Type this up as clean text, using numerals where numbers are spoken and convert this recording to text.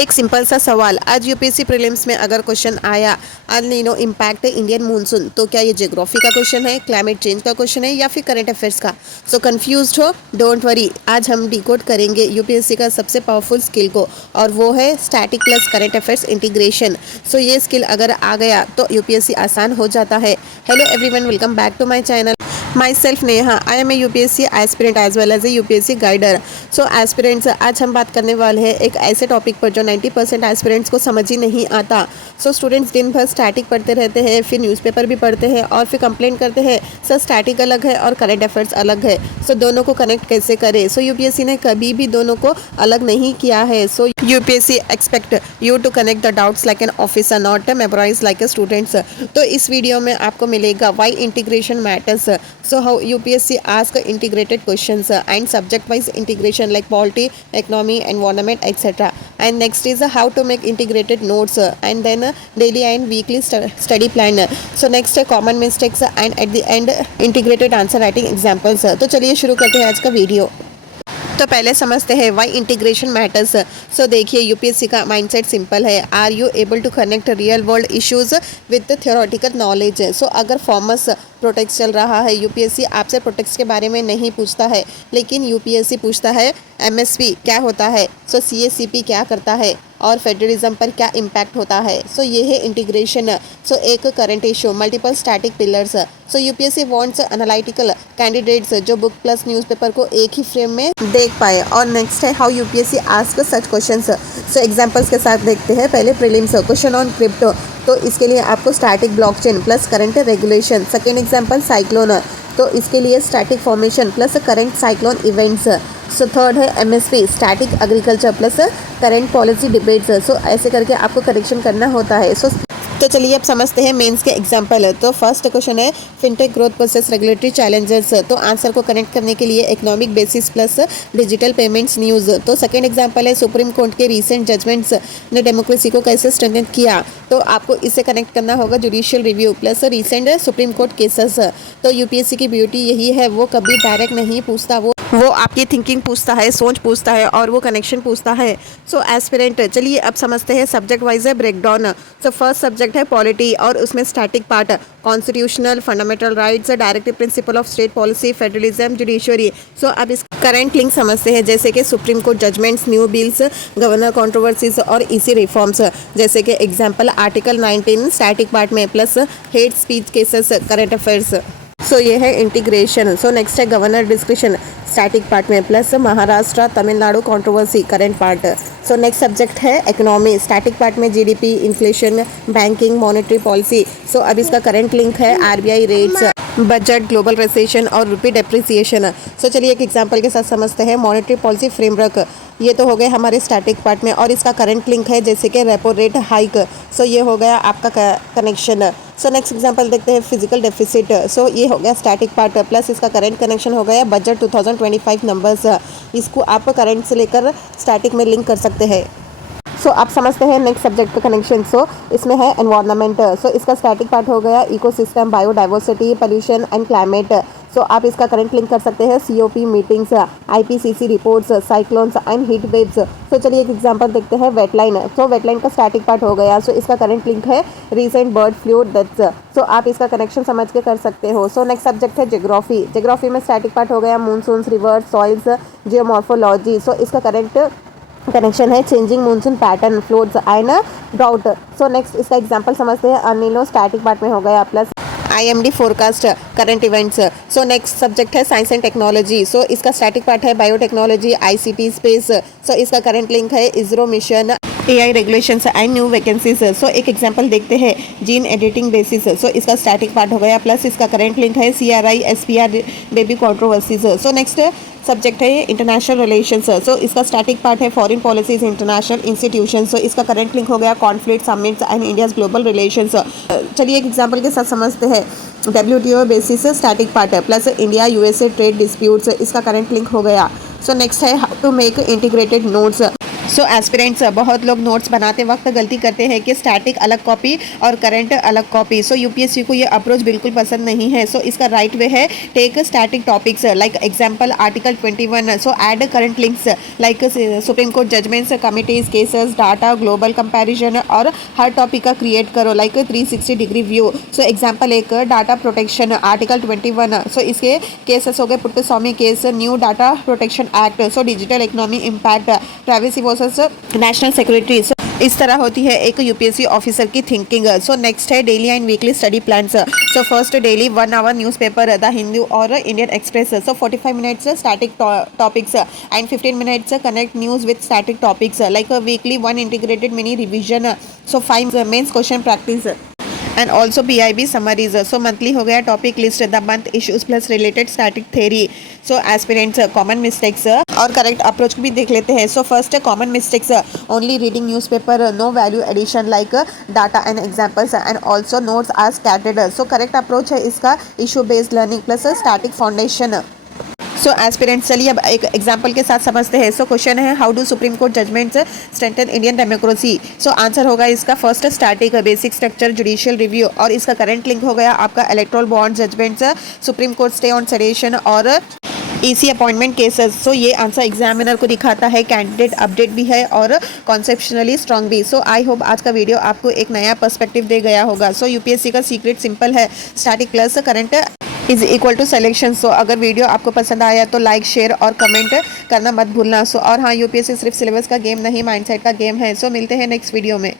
एक सिंपल सा सवाल, आज यूपीएससी प्रीलिम्स में अगर क्वेश्चन आया El Nino impact Indian monsoon, तो क्या ये ज्योग्राफी का क्वेश्चन है, क्लाइमेट चेंज का क्वेश्चन है या फिर करंट अफेयर्स का। सो कंफ्यूज्ड हो, डोंट वरी, आज हम डिकोड करेंगे यूपीएससी का सबसे पावरफुल स्किल को, और वो है static plus current affairs integration. So ये स्किल अगर आ गया तो यूपीएससी आसान हो जाता है। Hello everyone, welcome back to my channel. Myself Neha, I am a UPSC aspirant as well as a UPSC guider. So aspirants, आज हम बात करने वाले हैं एक ऐसे टॉपिक पर जो 90% एस्पिरेंट्स को समझ ही नहीं आता। सो स्टूडेंट्स दिन भर स्टैटिक पढ़ते रहते हैं, फिर न्यूज़पेपर भी पढ़ते हैं और फिर कंप्लेंट करते हैं सर स्टैटिक अलग है और करंट अफेयर्स अलग है। सो दोनों को कनेक्ट कैसे करें। सो यूपीएससी ने कभी भी दोनों को अलग नहीं किया है। So UPSC expect you to connect the doubts like an officer, not memorise like a students. तो इस वीडियो में आपको मिलेगा why integration matters. So how UPSC ask integrated questions and subject-wise integration like polity, economy, environment, etc. And next is how to make integrated notes and then daily and weekly study plan. So next common mistakes and at the end integrated answer writing examples. तो चलिए शुरू करते हैं आज का video. तो पहले समझते हैं वाई इंटीग्रेशन मैटर्स। सो देखिए, यूपीएससी का माइंडसेट सिंपल है। Are you able to connect real world issues with theoretical knowledge. So अगर फॉर्मस प्रोटेक्ट चल रहा है, यूपीएससी आपसे प्रोटेक्ट्स के बारे में नहीं पूछता है, लेकिन यूपीएससी पूछता है एमएसपी क्या होता है, सो सीएससीपी क्या करता है और फेडरलिज्म पर क्या इम्पैक्ट होता है। सो ये है इंटीग्रेशन। सो एक current issue, multiple static pillars. So UPSC wants analytical candidates जो बुक प्लस न्यूज़पेपर को एक ही फ्रेम में देख पाए। और नेक्स्ट है how UPSC ask such questions. So examples के साथ देखते हैं। पहले प्रीलिम्स क्वेश्चन ऑन क्रिप्टो, तो इसके लिए आपको static blockchain plus current regulation. Second example cyclone, तो इसके लिए static formation plus current cyclone events. So third है MSP, static agriculture plus current policy debates. So ऐसे करके आपको करेक्शन करना होता है। तो चलिए अब समझते हैं मेंस के एग्जाम्पल। तो फर्स्ट क्वेश्चन है fintech growth versus regulatory challenges. तो आंसर को कनेक्ट करने के लिए economic basis plus digital payments news. तो सेकंड एग्जाम्पल है सुप्रीम कोर्ट के रीसेंट जजमेंट्स ने डेमोक्रेसी को कैसे स्ट्रेंथन किया। तो आपको इसे कनेक्ट करना होगा judicial review plus recent supreme court cases. तो यूपीएससी की ब्यूटी यही है, वो कभी डायरेक्ट नहीं पूछता, वो आपकी थिंकिंग पूछता है, सोच पूछता है और वो कनेक्शन पूछता है। सो एस्पिरेंट, चलिए अब समझते हैं सब्जेक्ट वाइज है ब्रेकडाउन। सो फर्स्ट सब्जेक्ट है पॉलिटी और उसमें static part constitutional, fundamental rights, directive principle of state policy, federalism, judiciary. So अब इस करंट लिंक समझते हैं, जैसे कि supreme court judgments, new bills, governor controversies और ईसी रिफॉर्म्स। जैसे कि एग्जांपल आर्टिकल 19 स्टैटिक पार्ट में plus hate speech cases current affairs. So ये है इंटीग्रेशन। सो नेक्स्ट है गवर्नर डिस्क्रिप्शन स्टैटिक पार्ट में plus Maharashtra Tamil Nadu controversy current part. So next subject है economy, static part में GDP, inflation, banking, monetary policy. So अब इसका current link है RBI rates, budget, global recession और रुपी डेप्रिसिएशन। सो चलिए एक एग्जांपल के साथ समझते हैं मॉनेटरी पॉलिसी फ्रेमवर्क। ये तो हो गए हमारे स्टैटिक पार्ट में और इसका करंट लिंक है जैसे कि रेपो रेट हाइक। सो ये हो गया आपका कनेक्शन। सो नेक्स्ट एग्जांपल देखते हैं फिजिकल डेफिसिट। सो ये हो गया स्टैटिक पार्ट प्लस इसका करंट कनेक्शन हो गया बजट 2025 नंबर्स। इसको आप करंट से लेकर स्टैटिक में लिंक कर सकते हैं। सो आप समझते हैं नेक्स्ट सब्जेक्ट का कनेक्शन। सो इसमें है एनवायरनमेंट। सो इसका स्टैटिक पार्ट हो गया ecosystem, biodiversity, pollution and climate. So आप इसका करंट लिंक कर सकते हैं COP meetings, IPCC reports, cyclones and heat waves. So चलिए एक एग्जांपल देखते हैं वेटलाइन। सो वेटलाइन का स्टैटिक पार्ट हो गया। सो इसका करंट लिंक है recent bird flu deaths. So आप इसका कनेक्शन समझ के कर सकते हो। सो नेक्स्ट सब्जेक्ट है ज्योग्राफी। ज्योग्राफी में स्टैटिक पार्ट हो गया monsoon, rivers, soils, geomorphology. So इसका करंट कनेक्शन है changing monsoon pattern, floods and drought. So next इसका एग्जांपल समझते हैं अनिलो, स्टैटिक पार्ट में हो गया plus IMD forecast current events. So next subject है साइंस एंड टेक्नोलॉजी। सो इसका स्टैटिक पार्ट है बायोटेक्नोलॉजी, आईसीटी, स्पेस। सो इसका करंट लिंक है ISRO mission, AI regulations and new vacancies. सो एक एग्जांपल देखते हैं जीन एडिटिंग बेसिस। सो इसका स्टैटिक पार्ट हो गया प्लस इसका करंट लिंक है CRISPR, baby controversies. So next subject है इंटरनेशनल रिलेशंस। सो इसका स्टैटिक पार्ट है foreign policies, international institution. So इसका करंट लिंक हो गया conflict, summits and India's global relations. चलिए एक एग्जांपल के साथ समझते हैं डब्ल्यूटीओ बेसिस स्टैटिक पार्ट है plus India USA trade disputes. इसका करंट लिंक हो गया। सो नेक्स्ट है how to make integrated notes. So aspirants बहुत लोग नोट्स बनाते वक्त गलती करते हैं कि स्टैटिक अलग कॉपी और करंट अलग कॉपी। सो यूपीएससी को ये अप्रोच बिल्कुल पसंद नहीं है। सो इसका राइट वे है take static topics like example article 21। So add current links like Supreme court judgments, committees, cases, data, global comparison और हर टॉपिक का क्रिएट करो like 360 degree view. So example एक डाटा प्रोटेक्शन आर्टिकल 21। सो इसके cases हो गए Puttaswamy case, new data protection act, so digital economy impact, privacy versus national security. So इस तरह होती है एक यूपीएससी ऑफिसर की थिंकिंग। सो नेक्स्ट है daily and weekly study plans. So first daily 1 hour newspaper the Hindu और Indian Express. So 45 minutes static topics and 15 minutes connect news with static topics like weekly 1 integrated mini revision. So 5 mains question practice and also PIB summaries. So monthly हो गया topic list, the month issues plus related static theory. So aspirants common mistakes और correct approach भी देख लेते हैं। So first common mistakes, only reading newspaper, no value addition like data and examples and also notes are scattered. So correct approach है इसका issue based learning plus static foundation. So aspirants चलिए अब एक example के साथ समझते हैं। So question है how do Supreme court judgments strengthen Indian democracy. So answer होगा इसका first static basic structure judicial review और इसका करंट लिंक हो गया आपका electoral bond judgments, Supreme Court stay on sedition और EC अपॉइंटमेंट केसेस। सो ये आंसर एग्जामिनर को दिखाता है, कैंडिडेट अपडेट भी है और कॉन्सेप्शनली स्ट्रॉन्ग भी। सो आई होप आज का वीडियो आपको एक नया पर्सपेक्टिव दे गया होगा। सो यूपीएससी का सीक्रेट सिंपल है, static plus current is equal to selection. So अगर वीडियो आपको पसंद आया तो लाइक, शेयर और कमेंट करना मत भूलना। सो और हाँ, यूपीएससी सिर्फ सिलेबस का गेम नहीं, माइंडसेट का गेम है। सो मिलते हैं नेक्स्ट वीडियो में।